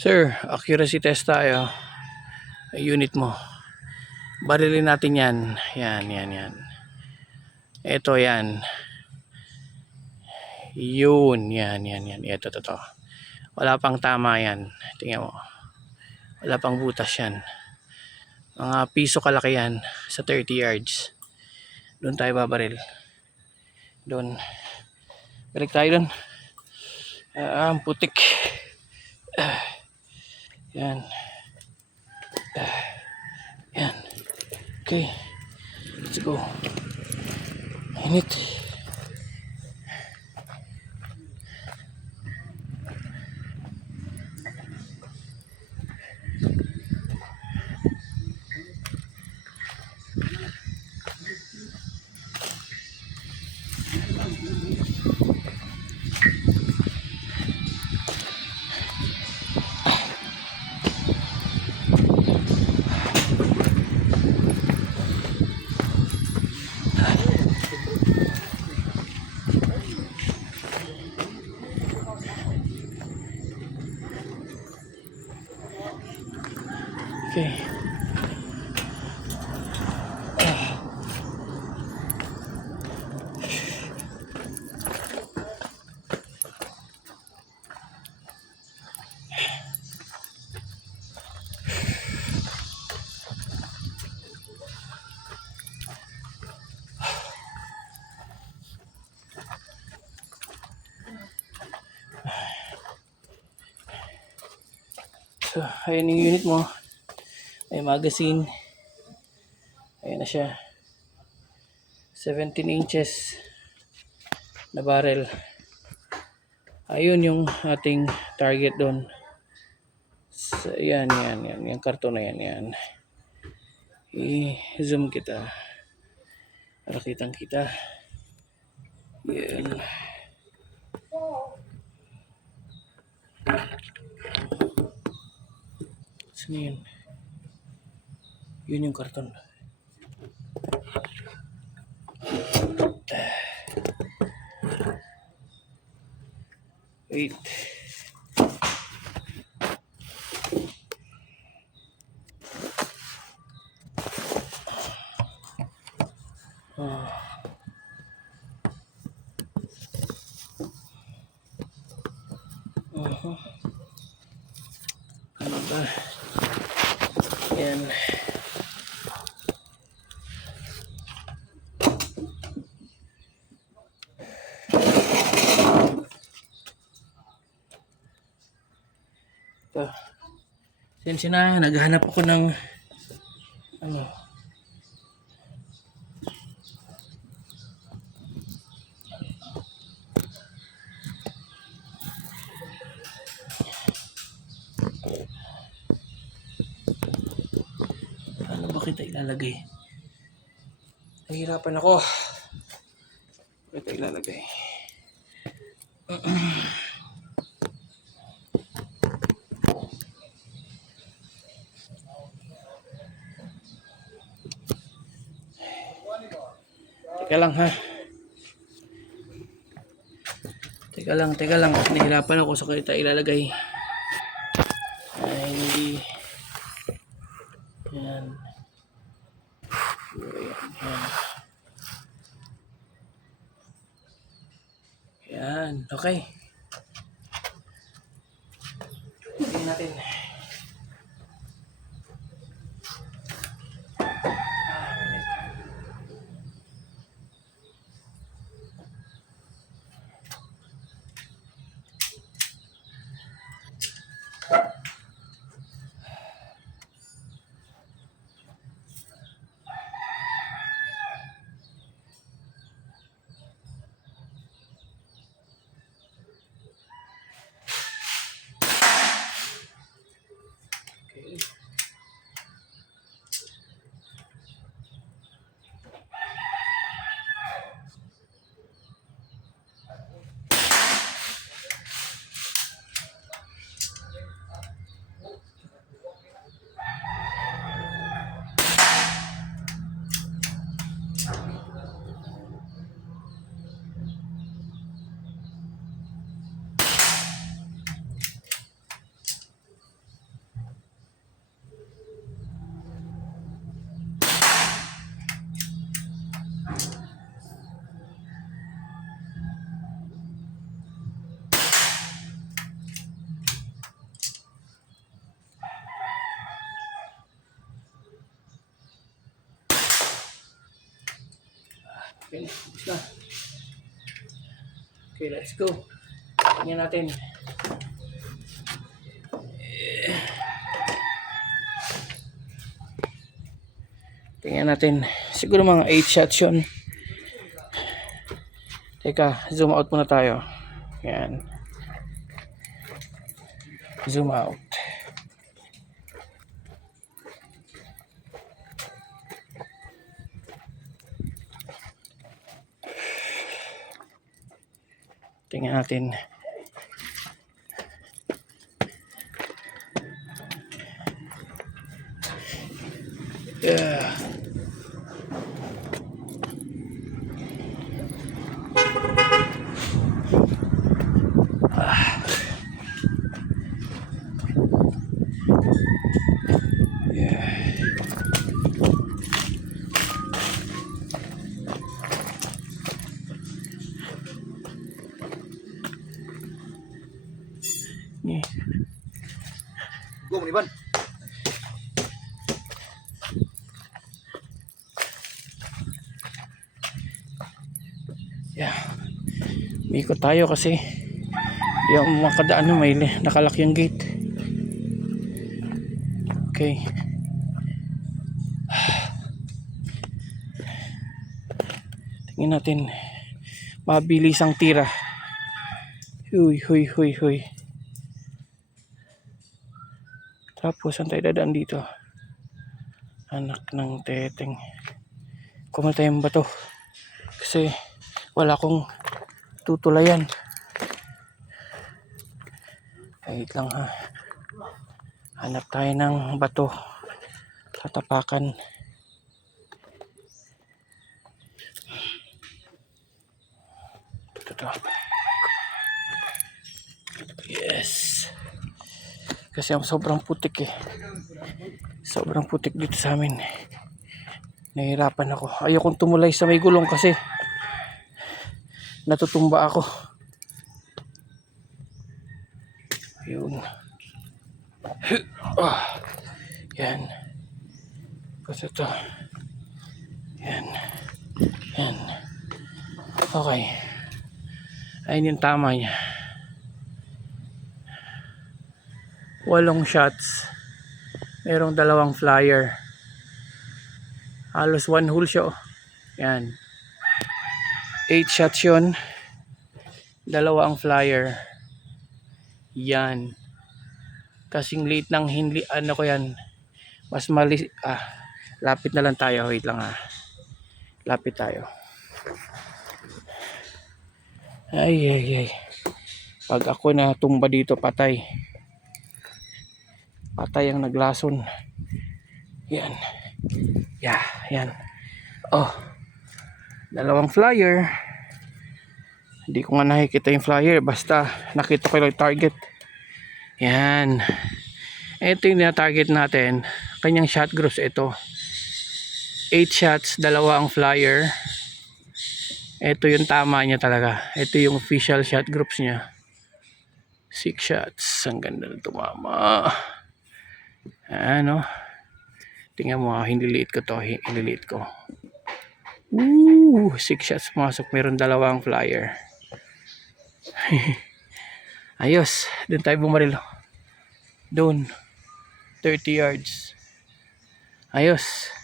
Sir, accuracy test tayo. Unit mo. Barilin natin yan. Yan. Ito yan. Yun. Yan. Ito. Wala pang tama yan. Tingnan mo. Wala pang butas yan. Mga piso kalaki yan sa 30 yards. Doon tayo babaril. Doon. Balik tayo doon. Ang putik. Yan. Yan. Okay. Let's go. Init. Okay. So, ayan yung unit mo. May magazine. Ayan na siya. 17 inches na barrel. Ayun yung ating target doon. So, yan. Yung karton na yan. I-zoom kita. Para kitang kita. Yan. Saan yun? Yun yung karton. Wait. Ano ba? Yan. Ito. Sensya na, naghahanap ako ng ano. Paano ba kita ilalagay? Nahihirapan ako. Kita ilalagay. Teka lang ha. Teka lang. Nahihirapan ako sa kita ilalagay. Ay, hindi. Yan. Yan. Okay. Tingnan natin. Okay, tapos na. Okay, let's go. Tingnan natin. Tingnan natin. Siguro mga 8 shots yun. Teka, zoom out muna tayo. Yan. Zoom out. Tingnan natin. Yeah. Yeah. Go, Maniban. Yeah. Umikot tayo kasi yung makadaan may nakalak yung gate. Okay. Tingnan natin. Mabilis ang tira. Huy, huy, huy, huy. Tapos saan tayo dadaan dito? Anak ng teteng. Kumatay yung bato. Kasi wala akong tutulayan. Wait lang ha. Hanap tayo ng bato. Tatapakan. Ito. Yes. Kasi ang sobrang putik eh. Sobrang putik dito sa amin. Nahihirapan ako. Ayokong tumulay sa may gulong kasi natutumba ako. Ayun. Yan. Kasi ito. Yan. Yan. Okay. Ayun yung tama niya. 8 shots. Merong 2 flyer. Halos 1 hole siya. Yan. 8 shots yun. 2 ang flyer. Yan. Kasing late ng hindi ano ko yan. Mas mali lapit na lang tayo. Wait lang ha. Lapit tayo. Ay ay ay. Pag ako na tumba dito patay. Patay ang naglason. Yan. Yeah, yan. Oh. 2 flyer. Hindi ko nga nakikita yung flyer. Basta nakita ko yung target. Yan. Ito yung target natin. Kanyang shot groups ito. 8 shots, 2 ang flyer. Ito yung tama niya talaga. Ito yung official shot groups niya. 6 shots. Ang ganda na tumama. Ano? Tingnan mo, hiniliit ko to. Hiniliit ko. 6 shots pumasok. Meron 2 ang flyer. Ayos. Doon tayo bumaril. Doon. 30 yards. Ayos.